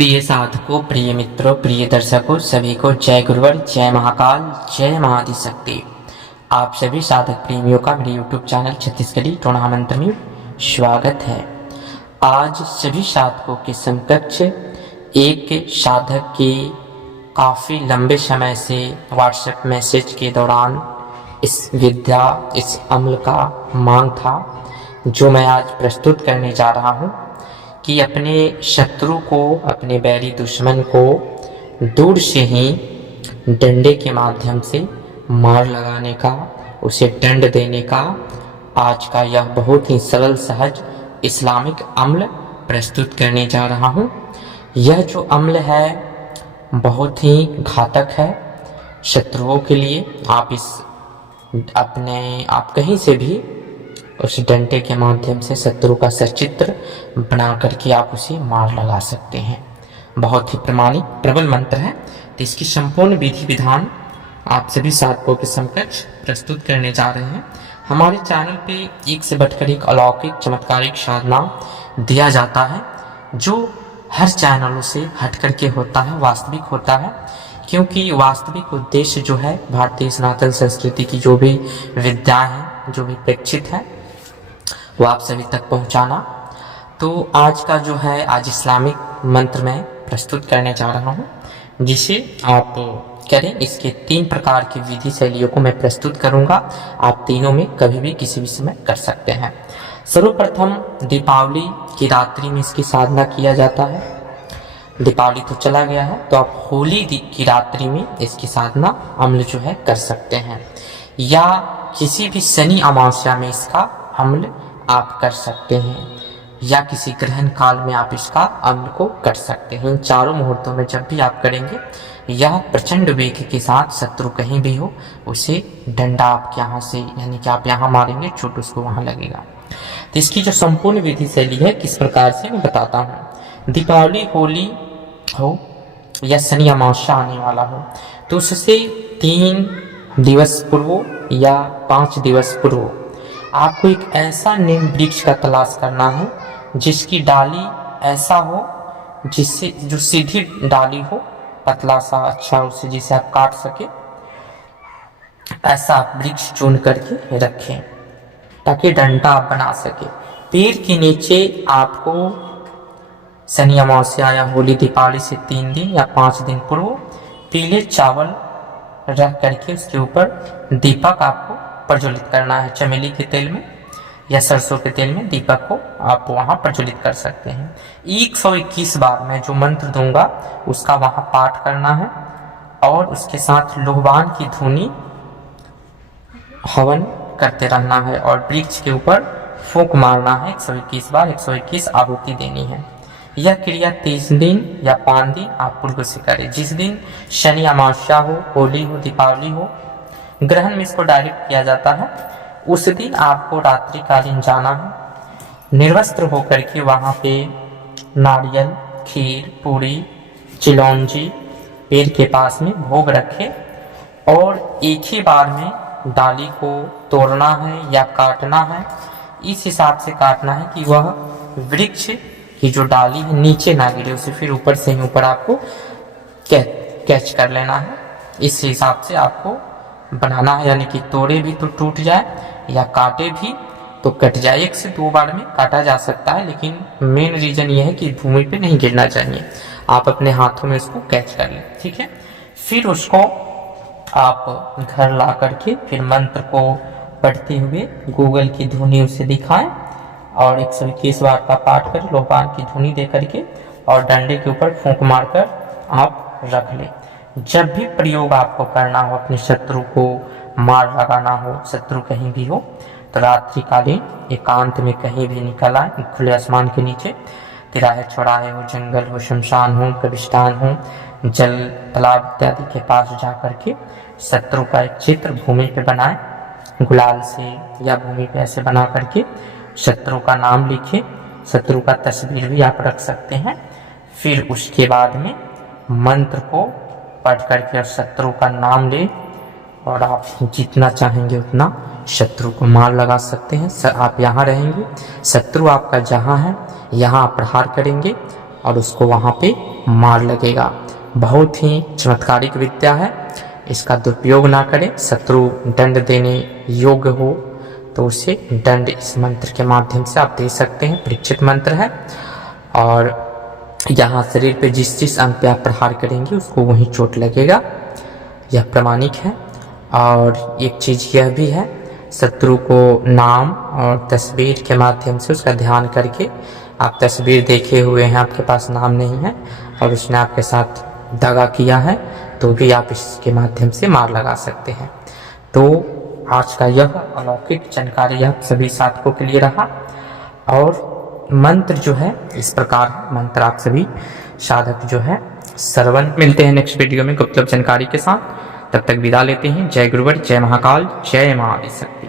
प्रिय साधकों, प्रिय मित्रों, प्रिय दर्शकों, सभी को जय गुरुवर, जय महाकाल, जय महादिशक्ति। आप सभी साधक प्रेमियों का मेरे YouTube चैनल छत्तीसगढ़ी टोना मंत्र में स्वागत है। आज सभी साधकों के समकक्ष एक साधक की काफ़ी लंबे समय से व्हाट्सएप मैसेज के दौरान इस विद्या, इस अमल का मांग था, जो मैं आज प्रस्तुत करने जा रहा हूँ कि अपने शत्रु को, अपने बैरी दुश्मन को दूर से ही डंडे के माध्यम से मार लगाने का, उसे दंड देने का आज का यह बहुत ही सरल सहज इस्लामिक अम्ल प्रस्तुत करने जा रहा हूँ। यह जो अम्ल है बहुत ही घातक है शत्रुओं के लिए। आप कहीं से भी उस डंडे के माध्यम से शत्रु का सचित्र बना करके आप उसे मार लगा सकते हैं। बहुत ही प्रमाणिक प्रबल मंत्र है, तो इसकी संपूर्ण विधि विधान आप सभी साधकों के समकक्ष प्रस्तुत करने जा रहे हैं। हमारे चैनल पे एक से बढ़कर एक अलौकिक चमत्कारिक साधना दिया जाता है, जो हर चैनलों से हट करके होता है, वास्तविक होता है, क्योंकि वास्तविक उद्देश्य जो है भारतीय सनातन संस्कृति की जो भी विद्या है, जो भी प्रेक्षित है, वो आप सभी तक पहुंचाना। तो आज का जो है, आज इस्लामिक मंत्र में प्रस्तुत करने जा रहा हूं, जिसे आप करें। इसके 3 प्रकार की विधि शैलियों को मैं प्रस्तुत करूंगा। आप तीनों में कभी भी किसी भी समय कर सकते हैं। सर्वप्रथम दीपावली की रात्रि में इसकी साधना किया जाता है। दीपावली तो चला गया है, तो आप होली की रात्रि में इसकी साधना अमल जो है कर सकते हैं, या किसी भी शनि अमावस्या में इसका अमल आप कर सकते हैं, या किसी ग्रहण काल में आप इसका अमल को कर सकते हैं। इन चारों मुहूर्तों में जब भी आप करेंगे, यह प्रचंड वेग के साथ शत्रु कहीं भी हो, उसे डंडा आपके यहाँ से, यानी कि आप यहाँ मारेंगे, चोट उसको वहाँ लगेगा। तो इसकी जो संपूर्ण विधि शैली है किस प्रकार से मैं बताता हूँ। दीपावली, होली हो या शनि अमावस्या आने वाला हो, तो उससे 3 दिवस पूर्व या 5 दिवस पूर्व आपको एक ऐसा नीम वृक्ष का तलाश करना है जिसकी डाली ऐसा हो, जिससे जो सीधी डाली हो, पतला सा अच्छा, उसे जिसे आप काट सके, ऐसा वृक्ष चुन करके रखें ताकि डंडा आप बना सके। पेड़ के नीचे आपको शनि अमावस्या या होली दीपावली से 3 दिन या 5 दिन पूर्व पीले चावल रख करके उसके ऊपर दीपक आपको प्रज्वलित करना है। चमेली के तेल में या सरसों के तेल में दीपक को आप वहां प्रज्वलित कर सकते हैं। 121 बार मैं जो मंत्र दूंगा उसका वहां पाठ करना है, और उसके साथ लोहबान की धुनी हवन करते रहना है, और वृक्ष के ऊपर फूंक मारना है 121 बार, 121 आहुति देनी है। यह क्रिया 30 दिन या 5 दिन आप पूर्व से करें। जिस दिन शनि अमावस्या हो, होली हो, दीपावली हो, ग्रहण में इसको डायरेक्ट किया जाता है, उस दिन आपको रात्रिकालीन जाना है, निर्वस्त्र होकर के वहाँ पे नारियल, खीर, पूरी, चिलौंजी पेड़ के पास में भोग रखे, और एक ही बार में डाली को तोड़ना है या काटना है। इस हिसाब से काटना है कि वह वृक्ष की जो डाली है नीचे ना गिरे, उसे फिर ऊपर से ही ऊपर आपको कैच कर लेना है। इस हिसाब से आपको बनाना है, यानी कि तोड़े भी तो टूट जाए या काटे भी तो कट जाए। 1 से 2 बार में काटा जा सकता है, लेकिन मेन रीजन ये है कि भूमि पे नहीं गिरना चाहिए। आप अपने हाथों में उसको कैच कर लें, ठीक है। फिर उसको आप घर ला करके फिर मंत्र को पढ़ते हुए गूगल की धुनी उसे दिखाएं, और 121 बार का पाठ कर लोहबान की धुनी दे करके और डंडे के ऊपर फूंक मारकर आप रख लें। जब भी प्रयोग आपको करना हो, अपने शत्रु को मार लगाना हो, शत्रु कहीं भी हो, तो रात्रिकालीन एकांत में कहीं भी निकल आए, खुले आसमान के नीचे, तिराहे चौराहे हो, जंगल हो, शमशान हो, कब्रिस्तान हो, जल तालाब इत्यादि के पास जा करके शत्रु का एक चित्र भूमि पे बनाए, गुलाल से या भूमि पे ऐसे बना करके शत्रु का नाम लिखे, शत्रु का तस्वीर भी आप रख सकते हैं। फिर उसके बाद में मंत्र को पढ़ करके और शत्रु का नाम ले, और आप जितना चाहेंगे उतना शत्रु को मार लगा सकते हैं। आप यहाँ रहेंगे, शत्रु आपका जहाँ है यहाँ आप प्रहार करेंगे, और उसको वहाँ पे मार लगेगा। बहुत ही चमत्कारिक विद्या है, इसका दुरुपयोग ना करें। शत्रु दंड देने योग्य हो तो उसे दंड इस मंत्र के माध्यम से आप दे सकते हैं। परीक्षित मंत्र है और यहाँ शरीर पे जिस जिस अंग पे आप प्रहार करेंगे उसको वहीं चोट लगेगा, यह प्रमाणिक है। और एक चीज़ यह भी है, शत्रु को नाम और तस्वीर के माध्यम से उसका ध्यान करके, आप तस्वीर देखे हुए हैं, आपके पास नाम नहीं है और उसने आपके साथ दगा किया है, तो भी आप इसके माध्यम से मार लगा सकते हैं। तो आज का यह अलौकिक जानकारी आप सभी साधकों के लिए रहा। और मंत्र जो है इस प्रकार, मंत्र आप सभी साधक जो है श्रवण। मिलते हैं नेक्स्ट वीडियो में गुप्त जानकारी के साथ, तब तक विदा लेते हैं। जय गुरुवर, जय महाकाल, जय मां आदिशक्ति।